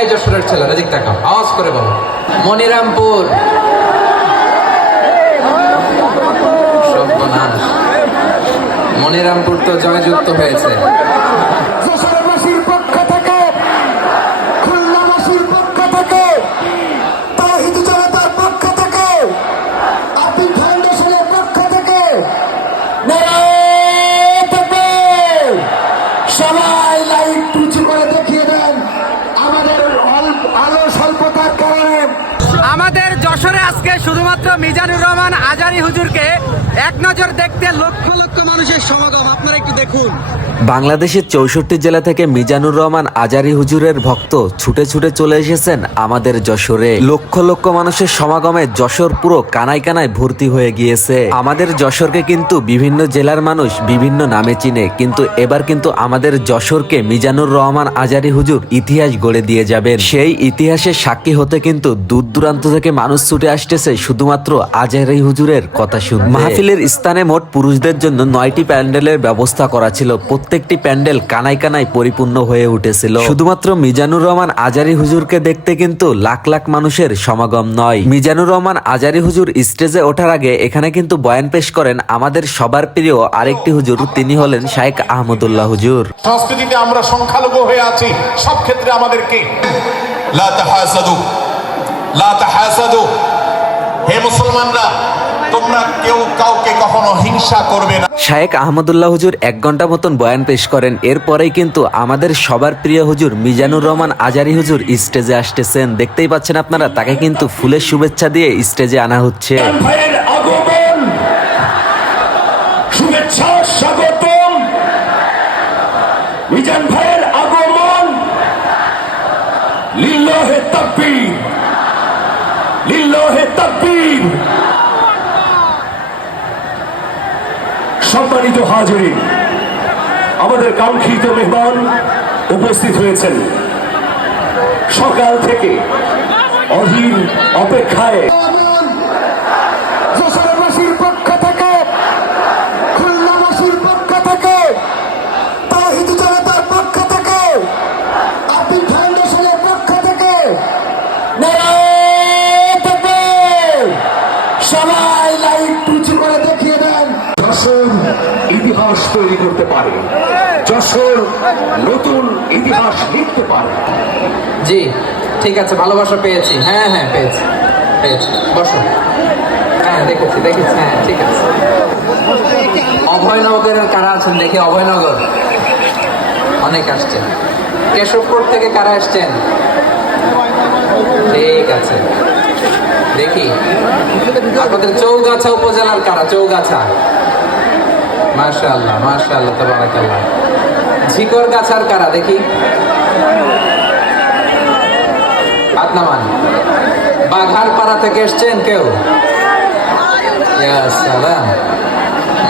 এই যশোরের ছেলেরা দিক তাকাও আওয়াজ করে বলো। মনিরামপুর। মনিরামপুর তো জয়যুক্ত হয়েছে। যশোরবাসীর পক্ষ থেকে খুলনাবাসীর পক্ষ থেকে তাহিদ জনতার পক্ষ থেকে আপনি ফাউন্ডেশনের পক্ষ থেকে নারায়ণ তাকবীর! সবাই লাইট উঁচু করে দেখিয়ে দেন আমাদের অল্প আলো স্বল্পতার কারণে আমাদের যশোরে আজকে শুধুমাত্র মিজানুর রহমান আজারি হুজুরকে এক নজর দেখতে লক্ষ লক্ষ মানুষের সমাগম। আপনারা একটু দেখুন। বাংলাদেশের চৌষট্টি জেলা থেকে মিজানুর রহমান আজারি হুজুরের ভক্ত ছুটে ছুটে চলে এসেছেন আমাদের যশোরে। লক্ষ লক্ষ মানুষের সমাগমে যশোর পুরো কানায় কানায় ভর্তি হয়ে গিয়েছে। আমাদের যশোরকে কিন্তু বিভিন্ন জেলার মানুষ বিভিন্ন নামে চিনে, কিন্তু এবার কিন্তু আমাদের যশোরকে মিজানুর রহমান আজারি হুজুর ইতিহাস গড়ে দিয়ে যাবেন। সেই ইতিহাসের সাক্ষী হতে কিন্তু দূর দূরান্ত থেকে মানুষ ছুটে আসতেছে শুধুমাত্র আজারি হুজুরের কথা শুন মাহফিলের স্থানে মোট পুরুষদের জন্য নয়টি প্যান্ডেলের ব্যবস্থা করা ছিল। প্রত্যেকটি প্যান্ডেল কানাই কানায় পরিপূর্ণ হয়ে উঠেছিল। শুধুমাত্র মিজানুর রহমান আজারি হুজুরকে দেখতে কিন্তু লাখ লাখ মানুষের সমাগম নয়। মিজানুর রহমান আজারি হুজুর স্টেজে ওঠার আগে এখানে কিন্তু বয়ান পেশ করেন আমাদের সবার প্রিয় আরেকটি হুজুর, তিনি হলেন শাইখ আহমদুল্লাহ হুজুর। সংস্কৃতিতে আমরা সংখ্যালঘু হয়ে আছি, সব ক্ষেত্রে আমাদেরকে লা তাহাসাদু লা তাহাসাদু। হে মুসলমানরা তোমরা কেউ কাউকে কখনো হিংসা করবে না। শায়েক আহমদুল্লাহ হুজুর এক ঘণ্টা মতন বয়ান পেশ করেন এরপরেই কিন্তু আমাদের সবার প্রিয় হুজুর মিজানুর রহমান আজারি হুজুর স্টেজে আসতেছেন। দেখতেই পাচ্ছেন আপনারা তাকে কিন্তু ফুলের শুভেচ্ছা দিয়ে স্টেজে আনা হচ্ছে। শুভেচ্ছা স্বাগতম। মিজান ভাইয়ের আগমন লিল্লাহে তাকবীর। লিল্লাহে তাকবীর। সম্মানিত হাজিরিন আমাদের কাঙ্ক্ষিত মেহমান উপস্থিত হয়েছেন। সকাল থেকে অধীর অপেক্ষায় সবাই লাইট উঁচু করে দেখিয়ে দেন। যশোর ইতিহাস তৈরি করতে পারে। যশোর নতুন ইতিহাস লিখতে পারে। জি, ঠিক আছে, ভালোবাসা পেয়েছি। হ্যাঁ হ্যাঁ পেয়েছি পেয়েছি। বসো। হ্যাঁ দেখেছি দেখেছি হ্যাঁ ঠিক আছে। অভয়নগরের কারা আছেন দেখি? অভয়নগর। অনেক আসছেন। কেশবপুর থেকে কারা আসছেন ঠিক আছে। দেখি। আপনাদের চৌগাছা উপজেলার কারা? চৌগাছা। মাশাআল্লাহ মাশাআল্লাহ, তাবারাকাল্লাহ। ঝিকর গাছার কারা? দেখি। হাত বাঘার পাড়া থেকে এসছেন কেউ?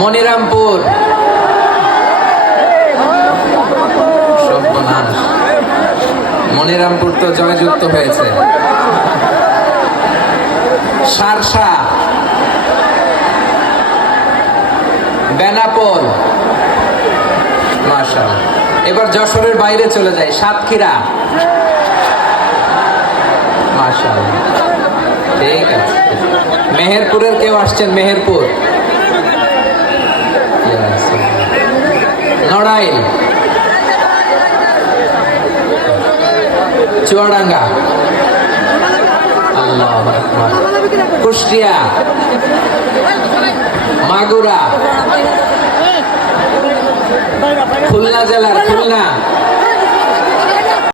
মনিরামপুর। মনিরামপুর তো জয়যুক্ত হয়েছে। সারসা। বেনাপোল। মাশাল এবার যশোরের বাইরে চলে যায় সাতক্ষীরা। মাশাল ঠিক আছে। মেহেরপুরের কেউ আসছেন? মেহেরপুর। নড়াইল। চুয়াডাঙ্গা। কুষ্টিয়া মাগুরা খুলনা জেলার খুলনা।